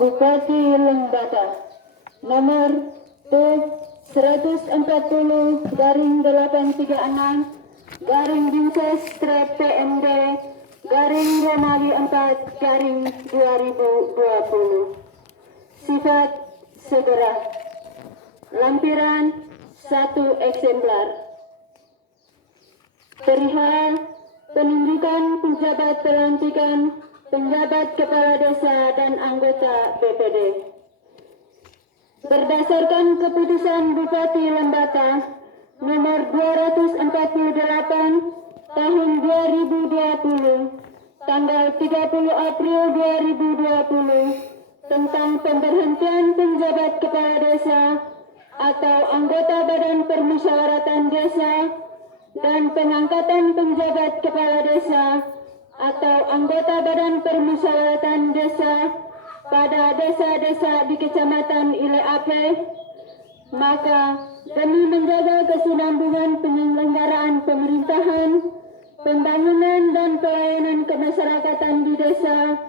Bupati Lembata nomor T-836/PMD/Romali 4/2020. Sifat segera. Lampiran 1 eksemplar. Perihal penunjukan penjabat pelantikan penjabat kepala desa dan anggota BPD. Berdasarkan keputusan Bupati Lembata nomor 248 tahun 2020 tanggal 30 April 2020 tentang pemberhentian penjabat kepala desa atau anggota Badan Permusyawaratan Desa dan pengangkatan penjabat kepala desa atau anggota Badan Permusyawaratan Desa pada desa-desa di Kecamatan Ileape, maka demi menjaga kesinambungan penyelenggaraan pemerintahan, pembangunan dan pelayanan kemasyarakatan di desa,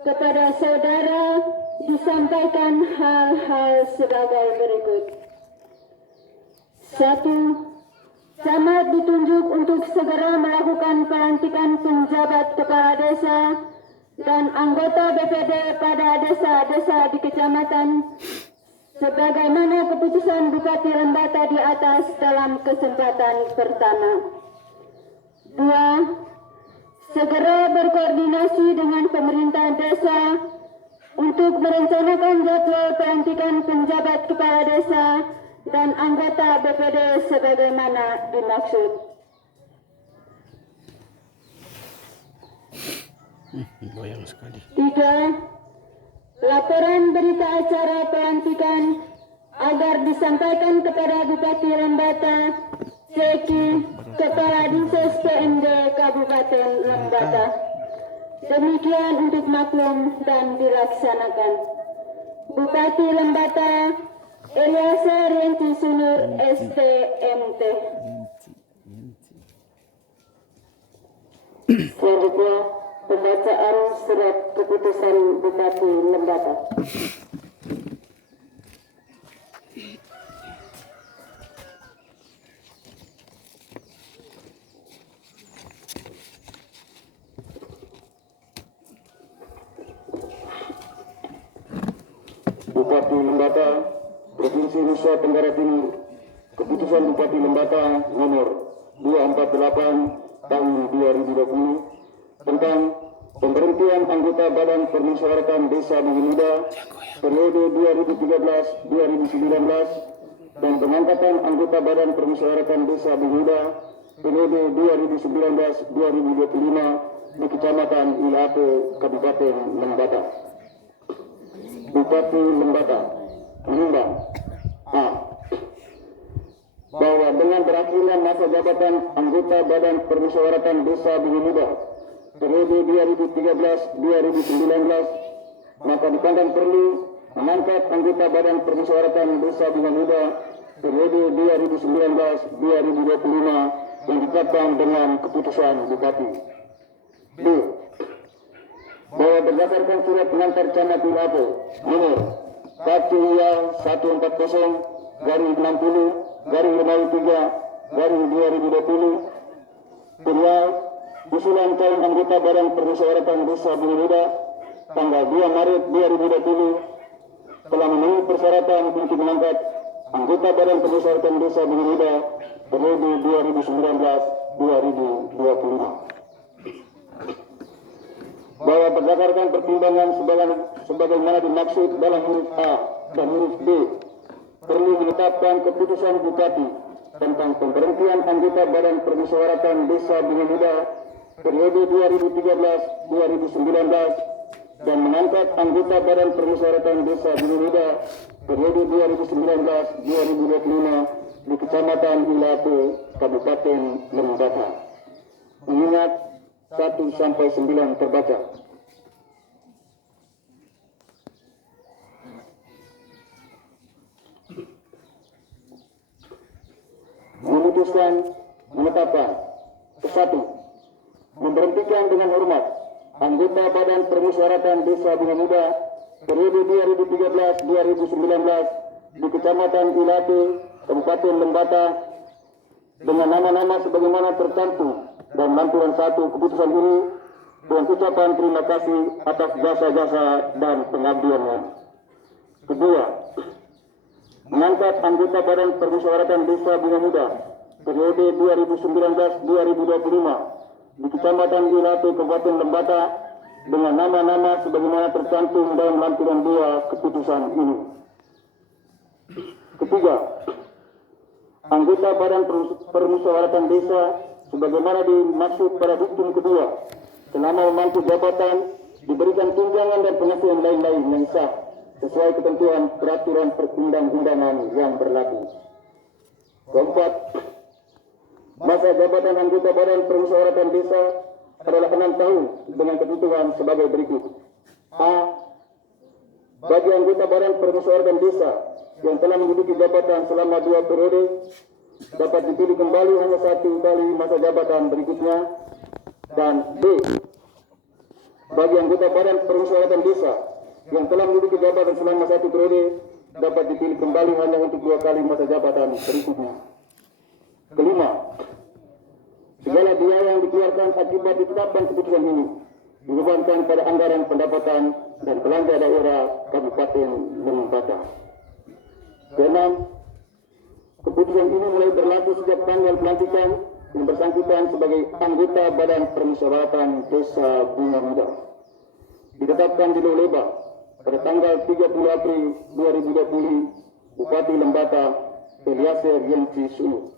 kepada saudara disampaikan hal-hal sebagai berikut. 1. Camat ditunjuk untuk segera melakukan pelantikan penjabat kepala desa dan anggota BPD pada desa-desa di kecamatan sebagaimana keputusan Bupati Lembata di atas dalam kesempatan pertama. 2. Segera berkoordinasi dengan pemerintah desa untuk merencanakan jadwal pelantikan penjabat kepala desa dan anggota BPD sebagaimana dimaksud. Goyang sekali. 3. Laporan berita acara pelantikan agar disampaikan kepada Bupati Lembata, Ceki, Kepala Dinsos PMD Kabupaten Lembata. Demikian untuk maklum dan dilaksanakan. Bupati Lembata, Eliasa Rianti Sunur, STMT. Selanjutnya, pembacaan surat keputusan Bupati Lembata. Bupati Lembata, Provinsi Nusa Tenggara Timur. Keputusan Bupati Lembata nomor 248 tahun 2020 tentang pemberhentian anggota Badan Permusyawaratan Desa Bumi Muda periode 2013-2019 dan pengangkatan anggota Badan Permusyawaratan Desa Bumi Muda periode 2019-2025 di Kecamatan Ileape, Kabupaten Lembata. Bupati Lembata menimbang A. Bahwa dengan berakhirnya masa jabatan anggota Badan Permusyawaratan Desa Bumi Muda periode 2013-2019, maka dipandang perlu mengangkat anggota Badan Permusyawaratan Desa Bumi Muda periode 2019-2025 yang ditetapkan dengan keputusan Bupati. B. Bahwa berdasarkan surat pengantar Camat Ileape nomor KCIA 140/60/2020 perihal usulan calon anggota Badan Permusyawaratan Desa Bumi Muda tanggal 2 Maret 2020 telah memenuhi persyaratan untuk mengangkat anggota Badan Permusyawaratan Desa Bumi Muda periode 2019-2025. Bahwa berdasarkan pertimbangan sebagaimana dimaksud dalam huruf A dan huruf B, perlu menetapkan keputusan Bupati tentang pemberhentian anggota Badan Permusyawaratan Desa Bumi Muda periode 2013-2019 dan mengangkat anggota Badan Permusyawaratan Desa Bumi Muda periode 2019-2025 di Kecamatan Ileape, Kabupaten Lembata. Mengingat 1-9 terbaca. Memutuskan menetapkan ke-1, memberhentikan dengan hormat anggota Badan Permusyawaratan Desa Bumi Muda periode 2013-2019 di Kecamatan Ilate, Kabupaten Lembata dengan nama-nama sebagaimana tercantum dalam lampiran 1 keputusan ini dengan ucapan terima kasih atas jasa-jasa dan pengabdiannya. Kedua, mengangkat anggota Badan Permusyawaratan Desa Bunga Muda periode 2019-2025 di Kecamatan Ilate, Kabupaten Lembata dengan nama-nama sebagaimana tercantum dalam lampiran 2 keputusan ini. Ketiga, anggota Badan Permusyawaratan Desa sebagaimana dimaksud pada diktum kedua selama memangku jabatan diberikan tunjangan dan penghasilan lain-lain yang sah sesuai ketentuan peraturan perundang-undangan yang berlaku. Keempat, masa jabatan anggota Badan Permusyawaratan Desa adalah 6 tahun dengan ketentuan sebagai berikut. A. Bagi anggota Badan Permusyawaratan Desa yang telah menduduki jabatan selama 2 periode dapat dipilih kembali hanya 1 kali masa jabatan berikutnya. Dan B. Bagi anggota Badan Permusyawaratan Desa yang telah menduduki jabatan selama 1 periode dapat dipilih kembali hanya untuk 2 kali masa jabatan berikutnya. Kelima, segala biaya yang dikeluarkan akibat ditetapkan keputusan ini dibebankan pada anggaran pendapatan dan belanja daerah Kabupaten Lembata. Keenam, keputusan ini mulai berlaku sejak tanggal pelantikan yang bersangkutan sebagai anggota Badan Permusyawaratan Desa Bunga Muda. Ditetapkan di Loleba pada tanggal 30 April 2020, Bupati Lembata Eliezer Yenci Sulu.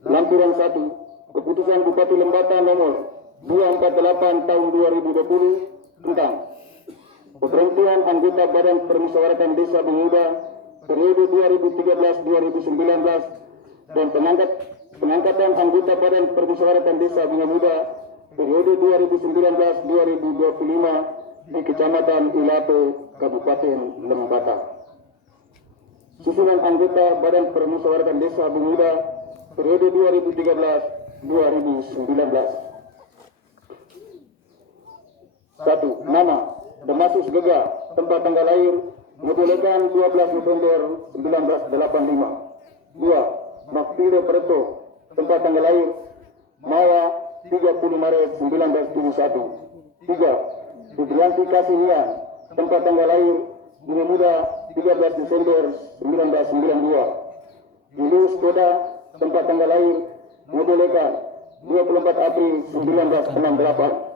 Lampiran 1, Keputusan Bupati Lembata nomor 248 tahun 2020 tentang pemberhentian anggota Badan Permusyawaratan Desa Bunga Muda periode 2013-2019 dan pengangkatan anggota Badan Permusyawaratan Desa Bunga Muda periode 2019-2025 di Kecamatan Ilate, Kabupaten Lembata. Susunan anggota Badan Permusyawaratan Desa Bunga Muda periode 2013-2019. 1. Nama Damasus Gega, tempat tanggal lahir dibolehkan 12 November 1985. 2. Makfire Preto, tempat tanggal lahir Mawa 30 Maret 1971. 3. Budrianti Kasihia, tempat tanggal lahir Bunga Muda 13 Desember 1992. Julius Koda, tempat tanggal lahir dibolehkan 24 April 1968.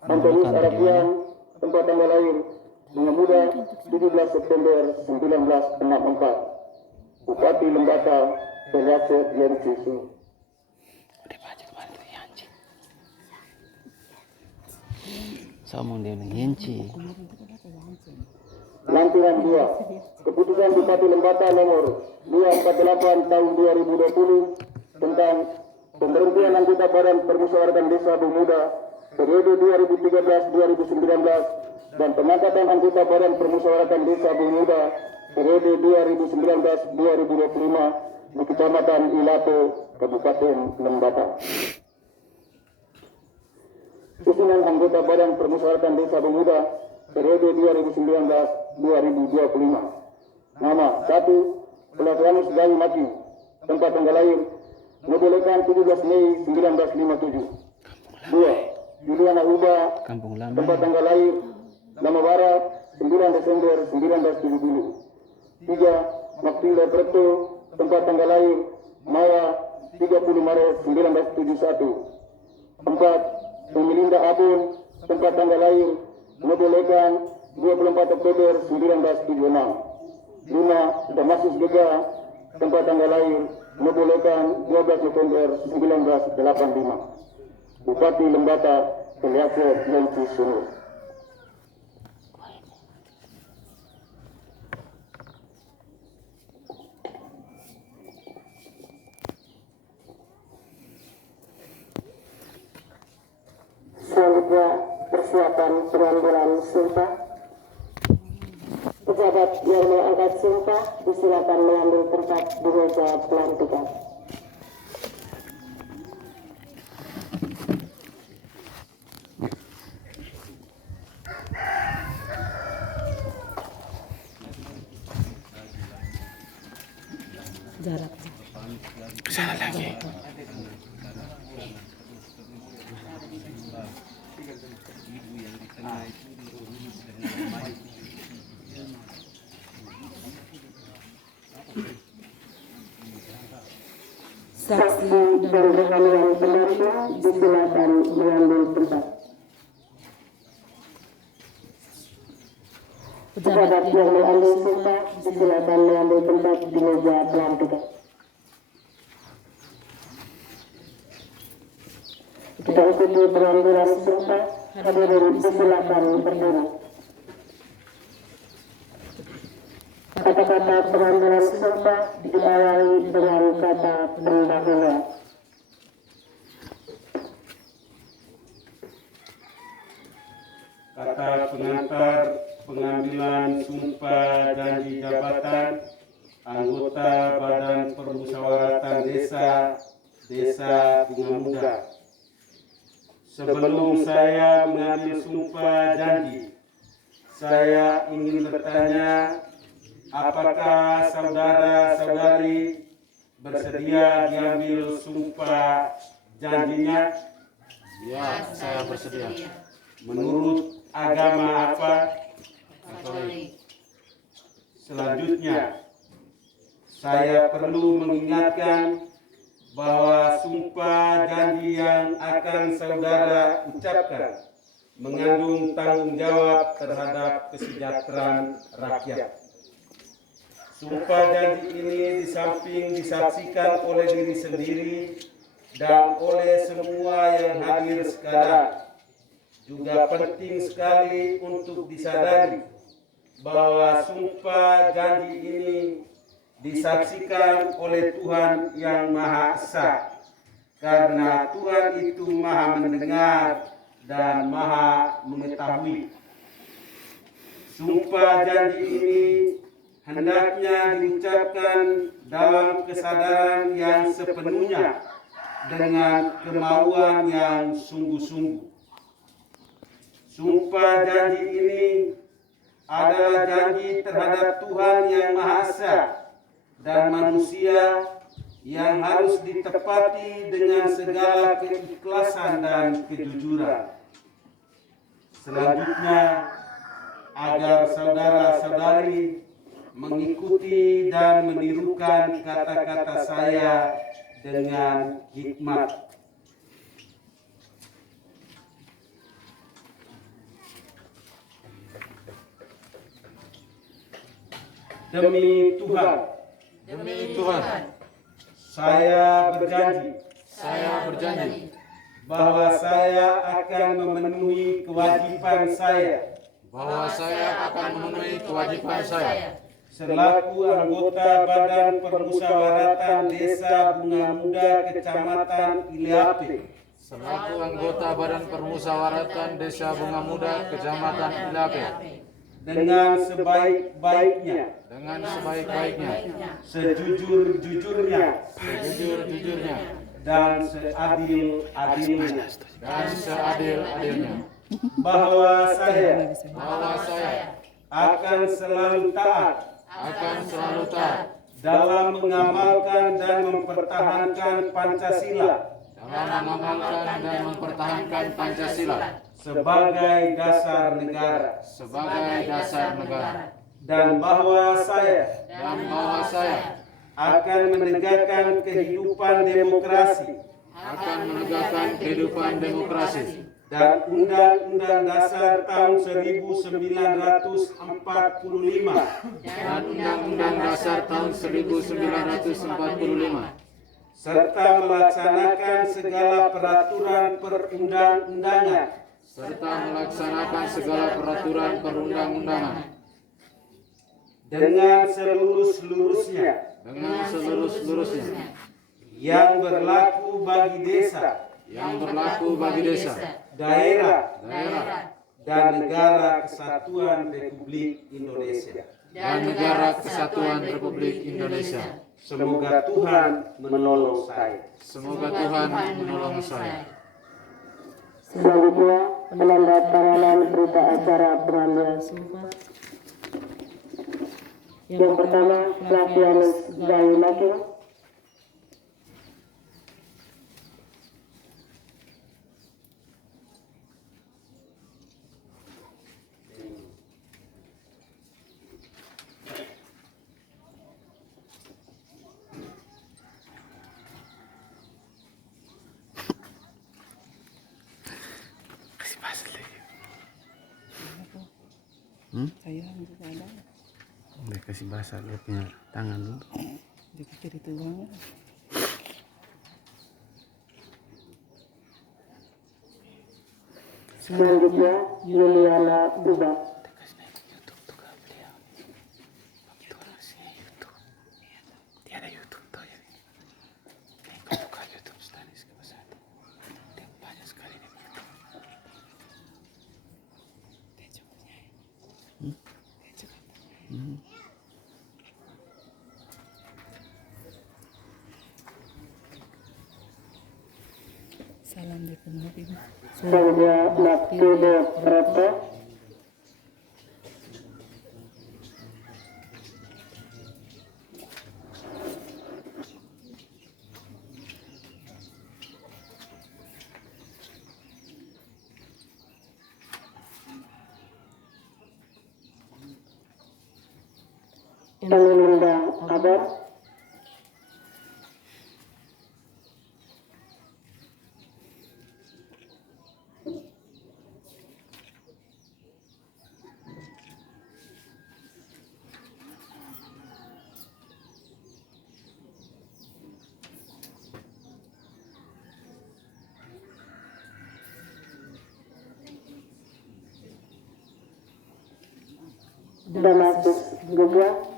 Antonius Arapian, tempat tanggal lahir Bunga Muda 17 September 1964. Bupati Lembata Eliezer Yenci Sulu. Somong dia ng Yenci. Lampiran 2, Keputusan Bupati Lembata nomor 248 tahun 2020 tentang pemberhentian anggota Badan Permusyawaratan Desa Bunga Muda periode 2013-2019 dan pengangkatan anggota Badan Permusyawaratan Desa Bunga Muda periode 2019-2025 di Kecamatan Ilate, Kabupaten Lembata. Susunan anggota Badan Permusyawaratan Desa Bunga Muda periode 2019-2025. Nama 1. Pelatihanus Gayu Maki, tempat tanggal lahir dibolehkan 17 Mei 1957. 2. Juliana Uba, Kampung Lama. tempat tanggal lahir Lama Barat 9 Desember 1970. 3. Makfire Preto, tempat tanggal lahir Mawa 30 Maret 1971. 4. Melinda Abun, tempat tanggal lahir dibolehkan 24 Oktober 1976. 5. Damasus Gega, tempat tanggal lahir dibolehkan 12 November 1985. Bupati Lembata Eliezer Yenci Sulu. Selanjutnya persiapan pengambilan sumpah. Pejabat yang mengangkat sumpah disilakan mengambil tempat di meja pelantikan. Kesana lagi. Saksi dan rohani yang benarnya disilakan mengambil tempat. Pejabat yang mengambil sumpah disilakan mengambil tempat di meja pelantikan. Kita ikuti pengambilan sumpah. Hadirin disilakan berdiri. Kata-kata pengambilan sumpah diawali dengan kata pendahuluan. Kata pengantar pengambilan sumpah janji jabatan anggota Badan Permusyawaratan Desa Bunga Muda. Sebelum saya mengambil sumpah janji, saya ingin bertanya, apakah saudara-saudari bersedia diambil sumpah janjinya? Ya, saya bersedia. Menurut agama apa? Katolik. Selanjutnya, saya perlu mengingatkan bahwa sumpah janji yang akan saudara ucapkan mengandung tanggung jawab terhadap kesejahteraan rakyat. Sumpah janji ini di samping disaksikan oleh diri sendiri dan oleh semua yang hadir sekarang, juga penting sekali untuk disadari bahwa sumpah janji ini disaksikan oleh Tuhan yang Maha Esa, karena Tuhan itu Maha mendengar dan Maha mengetahui. Sumpah janji ini hendaknya diucapkan dalam kesadaran yang sepenuhnya dengan kemauan yang sungguh-sungguh. Sumpah janji ini adalah janji terhadap Tuhan yang Maha Esa dan manusia yang harus ditepati dengan segala keikhlasan dan kejujuran. Selanjutnya, agar saudara-saudari mengikuti dan menirukan kata-kata saya dengan hikmat. Demi Tuhan, saya berjanji bahwa saya akan memenuhi kewajiban saya selaku anggota Badan Permusyawaratan Desa Bunga Muda Kecamatan Ilape. Dengan sebaik-baiknya, sejujur-jujurnya, dan seadil-adilnya, bahwa saya akan selalu taat dalam mengamalkan dan mempertahankan Pancasila sebagai dasar negara, dan bahwa saya akan menegakkan kehidupan demokrasi dan Undang-Undang Dasar tahun 1945 serta melaksanakan segala peraturan perundang-undangan dengan seluruh-seluruhnya yang berlaku bagi desa, daerah, dan negara kesatuan Republik Indonesia. Semoga Tuhan menolong saya. Selanjutnya, penandatanganan berita acara pengambilan sumpah. Yang pertama, Flavianus Gayu Making. Saya juga ada. Dia kasih basah dia punya tangan dulu. Dipikir itu banget. Selanjutnya Yuliana Buba. Dia ada YouTube tuh ya. Kau buka YouTube Stanis ke besar. Dia banyak sekali di YouTube. Dia juga punya. Hmm? Dia juga punya. Hmm. Salam di penuh. Sandra Matilde Proto. Emilinda Abad. Damasus Gugwa.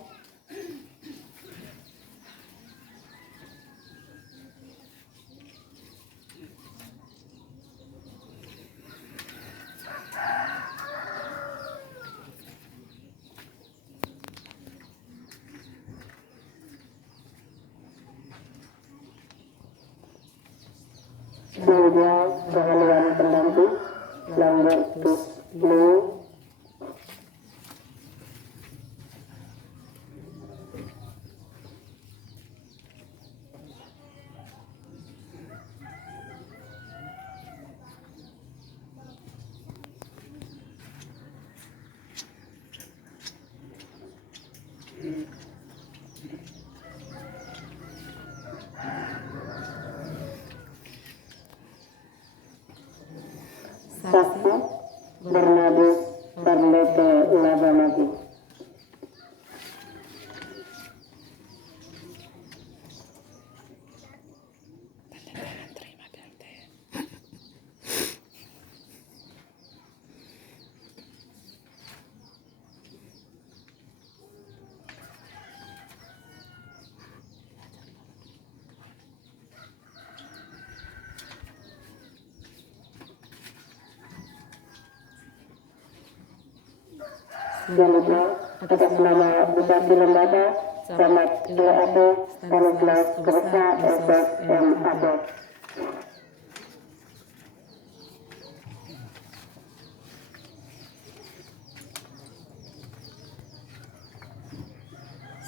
Selanjutnya keahlian pendamping Lambertus Blue. Saksi Bernadus Barlete Labamati. Terima kasih. Selanjutnya atas nama Bupati Lembaga Camat LAP Stanislas Kersa SSMAP.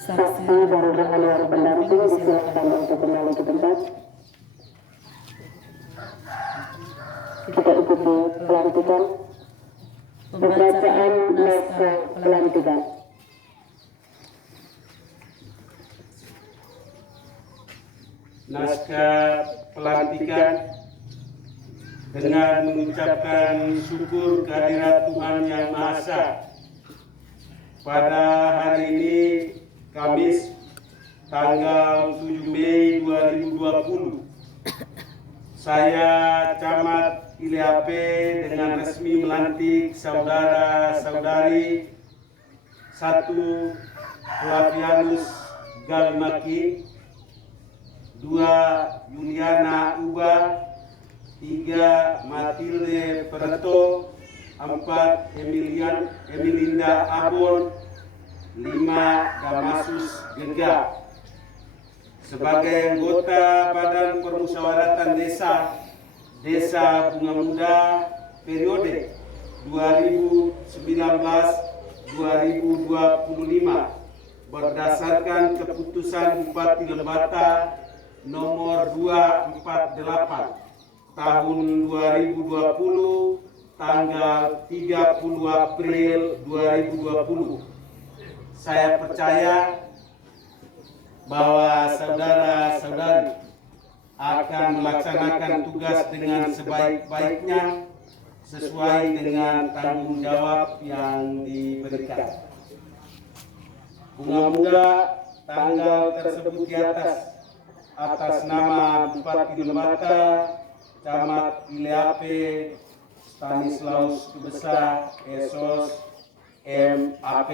Saksi dan keahlian pendamping disilakan untuk kembali ke tempat. Kita ikuti pelantikan. Pembacaan naskah pelantikan. Naskah pelantikan dengan mengucapkan syukur kehadirat Tuhan Yang Maha Esa. Pada hari ini Kamis tanggal 7 Mei 2020, saya Camat Iliape dengan resmi melantik saudara-saudari 1. Flavianus Galimaki, 2. Yuliana Uba, 3. Matilde Preto, 4. Emilinda Abon, 5. Damasus Gega. Sebagai anggota Badan Permusyawaratan Desa Bunga Muda periode 2019-2025 berdasarkan keputusan Bupati Lembata nomor 248 tahun 2020 tanggal 30 April 2020. Saya percaya bahwa saudara-saudari akan melaksanakan tugas dengan sebaik-baiknya sesuai dengan tanggung jawab yang diberikan. Bunga-bunga tanggal tersebut di atas nama Bupati Lembata, Camat Ileape, Stanislaus Kebesa, Esos, MAP.